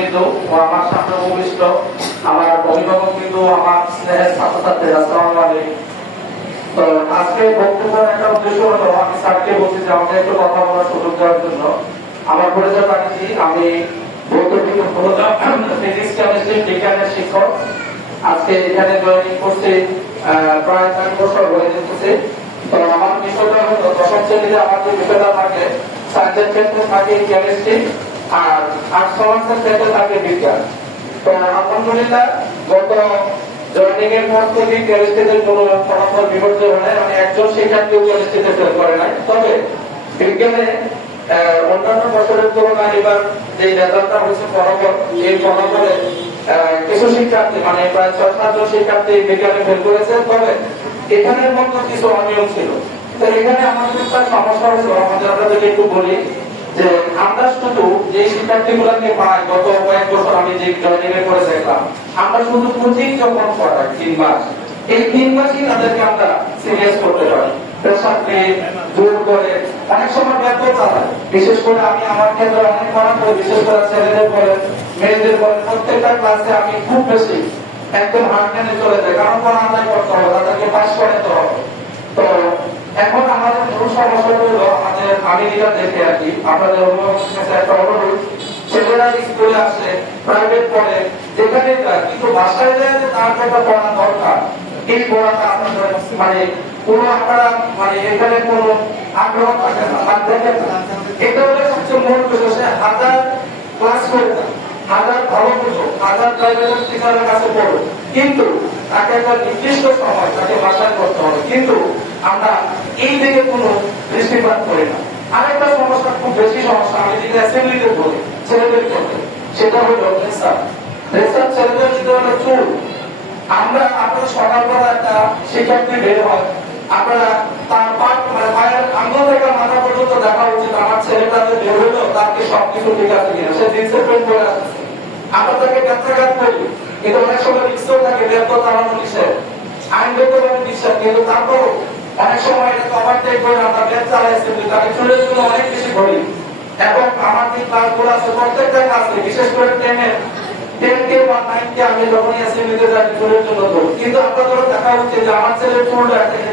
বিন্দু ও আমার উপবিষ্ট আমার অভিভাবক বিন্দু আমার স্নেহের ছাত্রছাত্রীরা, আসসালামু আজকে বক্তব্যের একটা উদ্দেশ্য হলো, আমি স্যারকে বলছি যে আমাকে একটু কথা বলার সুযোগ দেওয়ার জন্য। আমার পরিচয় পাঠিয়েছি আমি ফিজিক্স কেমিস্ট্রি, বিজ্ঞানের শিক্ষক। আজকে এখানে জয়েনিং করছি প্রায় চার বছর হয়ে তো আমার বিষয়টা হলো, দশম শ্রেণীতে আমার যে বিষয়টা থাকে সায়েন্সের ক্ষেত্রে থাকে কেমিস্ট্রি আর আর্টস কমার্সের ক্ষেত্রে থাকে বিজ্ঞান তো আলহামদুলিল্লাহ, গত জয়েনিং এর পর থেকে কেমিস্ট্রিতে কোনো ফলাফল বিপর্যয় হয়। মানে একজন শিক্ষার্থীও কেমিস্ট্রিতে ফেল করে নাই। তবে বিজ্ঞানে অন্যান্য বছরের তুলনায় এবার যে রেজাল্টটা হয়েছে ফলাফল, এই ফলাফলে কিছু শিক্ষার্থী মানে প্রায় ছয় সাতজন শিক্ষার্থী বিজ্ঞানে ফেল করেছে। তবে এখানের মধ্যে কিছু অনিয়ম ছিল। তো এখানে আমাদের একটা সমস্যা হয়েছিল আমাদের আপনাদেরকে একটু বলি যে আমরা শুধু যে শিক্ষার্থীগুলোকে পাই গত কয়েক বছর আমি যে জয়েনিং এ করে দেখলাম আমরা শুধু কোচিং যখন করাই তিন মাস। এই তিন মাসই তাদেরকে আমরা সিরিয়াস করতে পারি। প্রত্যেকটা আমি খুব বেশি একদম চলে যায় কারণ কোনো এখন আমাদের আমি যেটা দেখে আর কি, আপনাদের কাছে একটা অনুরোধ, ছেলেরা স্কুলে আসে প্রাইভেট পড়ে যেখানে কিন্তু বাসায় যায় তার যেটা পড়া দরকার। এই পড়াটা আপনাদের মানে কোনো আপনারা মানে এখানে কোনো আগ্রহ থাকে না না। এটা হলো সবচেয়ে মূল বিষয় হাজার ক্লাস করে হাজার ভালো বুঝো, হাজার প্রাইভেট টিচারের কাছে পড়ো। কিন্তু তাকে একটা নির্দিষ্ট সময় তাকে বাসায় করতে হবে। কিন্তু আমরা এই দিকে কোনো দৃষ্টিপাত করি না। আরেকটা সমস্যা, খুব বেশি সমস্যা, আমি যেটা অ্যাসেম্বলিতে বলি ছেলেদের ক্ষেত্রে, সেটা হলো রেসার ছেলেদের যেটা হলো চুল। আমরা, আপনাদের সকালবেলা একটা শিক্ষার্থী বের হয়। আপনারা তার পাট মানে পায়ের আঙ্গুল থেকে মাথা পর্যন্ত দেখা উচিত, আমার ছেলেটা যে বের হলো তার কি সবকিছু ঠিক আছে কিনা। সে জিন্সের প্যান্ট পরে আসছে আমরা তাকে ব্যথাঘাত করি। কিন্তু অনেক সময় রিক্সও থাকে ব্যর্থ চালানো নিষেধ। আইনগতভাবে নিষেধ। কিন্তু তারপরও আমরা প্রত্যেকটা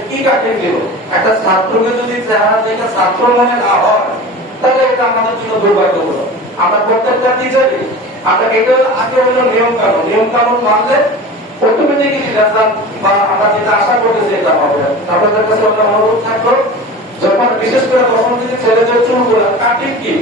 কি কাটিং দিল? একটা ছাত্রকে যদি চেহারা দেখে ছাত্র মনে না তাহলে এটা আমাদের জন্য দুর্ভাগ্যপূর্ণ আমরা প্রত্যেকটা টিচারই আমরা এটা আগে হলো নিয়ম কানুন নিয়ম কানুন মানলে অটোমেটিক্যালি রেজাল্ট বা আমরা যেটা আশা করতেছি এটা হবে। আপনাদের কাছে আমরা অনুরোধ থাকল, যখন বিশেষ করে তখন যদি ছেলেদের চুলগুলো কাটিং কি?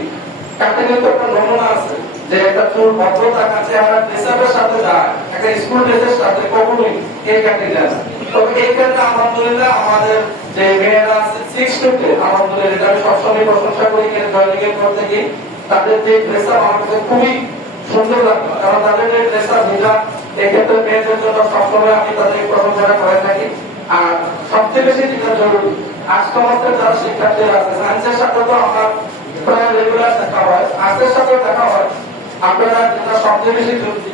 কাটিং এর তো একটা নমুনা আছে যে একটা চুল ভদ্রতা কাছে আমরা ড্রেসআপের সাথে যায়, একটা স্কুল ড্রেসের সাথে কখনোই এই কাটিং না। তবে এই ক্ষেত্রে আলহামদুলিল্লাহ আমাদের যে মেয়েরা আছে সিক্স টু টেন আলহামদুলিল্লাহ আমি সবসময় প্রশংসা করি এখানে জয়নিং এর পর থেকে তাদের যে ড্রেসআপ আমার কাছে খুবই সুন্দর লাগল, কারণ তাদের যে ড্রেসআপ যেটা এক্ষেত্রে মেয়েদের জন্য আমি তাদের প্রশংসাটা করে থাকি। আর সবচেয়ে বেশি যেটা জরুরি কমার্সের যারা আছে সায়েন্সের সাথে তো আমার প্রায় রেগুলার দেখা হয়। আর্টসের দেখা হয়। আপনারা যেটা সবচেয়ে বেশি জরুরি।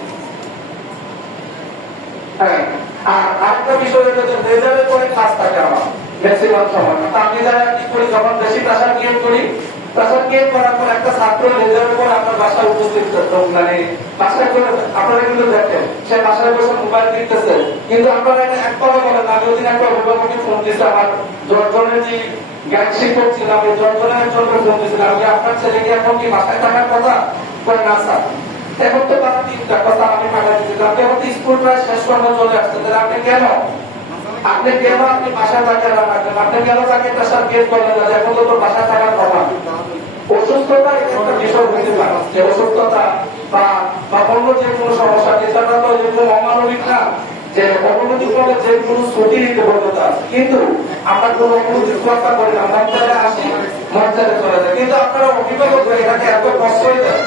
হ্যাঁ আর আরেকটা বিষয় যে রেজাল্টের পরে ক্লাস থাকে আমার ম্যাক্সিমাম সময়। আমি যারা কি করি, যখন বেশি প্রেশার ক্রিয়েট করি প্রেশার ক্রিয়েট করার পর একটা ছাত্র রেজাল্টের পর আপনার বাসায় উপস্থিত মানে বাসায় করে আপনারা কিন্তু মোবাইল টিপতেছে কিন্তু আপনারা বলেন আমি একটা ফোন দিয়েছি। আমার জর্জনের যে শিক্ষক ছিল, আমি জর্জনের ফোন দিয়েছিলাম। আপনার এখন কি থাকার কথা? কয়, না, স্যার। এখন তো তিনটা কথা আমি আপনি স্কুল প্রায় শেষ চলে আসছে। তাহলে আপনি কেন? আপনি কেন আপনি বাসায় রাখবেন আপনি কেন তাকে করলেন? না যে এখন তো বাসায় থাকার কথা। অসুস্থতা একটা বিষয় হতে পারে। যে বা অন্য যে কোনো সমস্যা এছাড়া তো এরকম অমানবিক না যে অবনতি করলে যে কোনো ছুটি নিতে বলতে আছে কিন্তু আমরা কোনো কথা করি না আসি মঞ্চারে চলে যায়। কিন্তু আপনারা অভিভাবক হয়ে এটাকে এত কষ্ট হয়ে যায়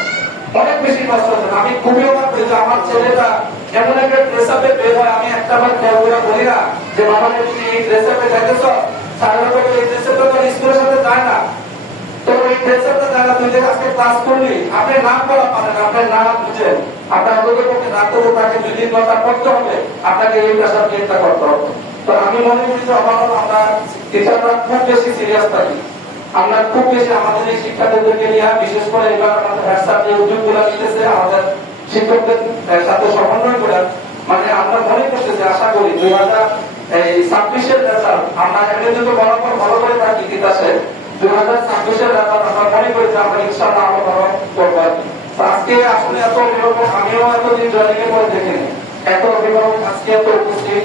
অনেক বেশি কষ্ট আমি খুবই অবাক যে আমার ছেলেটা এমন একটা ড্রেস আপে বের হয়, আমি একটা বার খেয়াল করে বলি না যে, বাবা, তুমি এই ড্রেস আপে যাইতেছ বছর এই ড্রেস তো স্কুলের সাথে যায় না। তো এই ড্রেস আপে যায় না, তুই যে আজকে ক্লাস করলি, আপনি নাম করা আপনার নাম বুঝেন। আপনার অন্তত পক্ষে রাতে তো তাকে দুই করতে হবে, আপনাকে এই পেশার চিন্তা করতে হবে। আমি মনে করি আমার টিচাররা খুব বেশি সিরিয়াস থাকি আমরা খুব বেশি আমাদের এই শিক্ষার্থীদেরকে নিয়ে, বিশেষ করে এবার আমাদের হোয়াটসঅ্যাপ যে উদ্যোগগুলো নিতেছে, আমাদের শিক্ষকদের সাথে সমন্বয় করে মানে আমরা মনে করতেছি আশা করি দুই হাজার এই ছাব্বিশের রেজাল্ট আমরা এমনি যদি বরাবর ভালো করে থাকি তিতাসে দুই হাজার ছাব্বিশের রেজাল্ট আমরা মনে করি যে আমরা ইনশাআল্লাহ আরও ভালো করব। আজকে আসলে এত অভিভাবক, আমিও এতদিন জয়েনিং পরে দেখিনি। এত অভিভাবক আজকে এত উপস্থিত।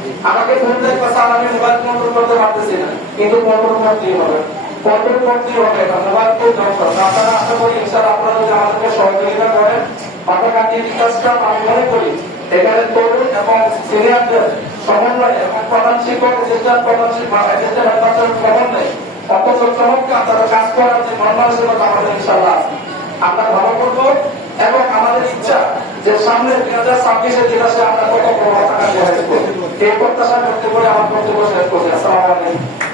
আমাকে ফোন দেখবে স্যার আমি মোবাইল কন্ট্রোল করতে পারতেছি না। কিন্তু কন্ট্রোল করতেই হবে। কন্ট্রোল করতেই হবে। মোবাইল খুব দরকার। আপনারা আশা করি, ইনশাআল্লাহ আপনারা যদি আমাদেরকে সহযোগিতা করেন বিকাশটা আমি মনে করি, এখানে তরুণ এবং সিনিয়রদের সমন্বয় এবং প্রধান শিক্ষক অ্যাসিস্ট্যান্ট প্রধান শিক্ষক অ্যাসিস্ট্যান্ট সমন্বয় তারা কাজ করার যে মর্মানসিকতা আমাদের ইনশাআল্লাহ আমরা ভালো করব এবং আমাদের ইচ্ছা যে সামনে দুই হাজার ছাব্বিশে দিবসে আমরা কত পতাকা এই প্রত্যাশা করতে পারে আমার বক্তব্য শেষ করছি। আসসালামু আলাইকুম।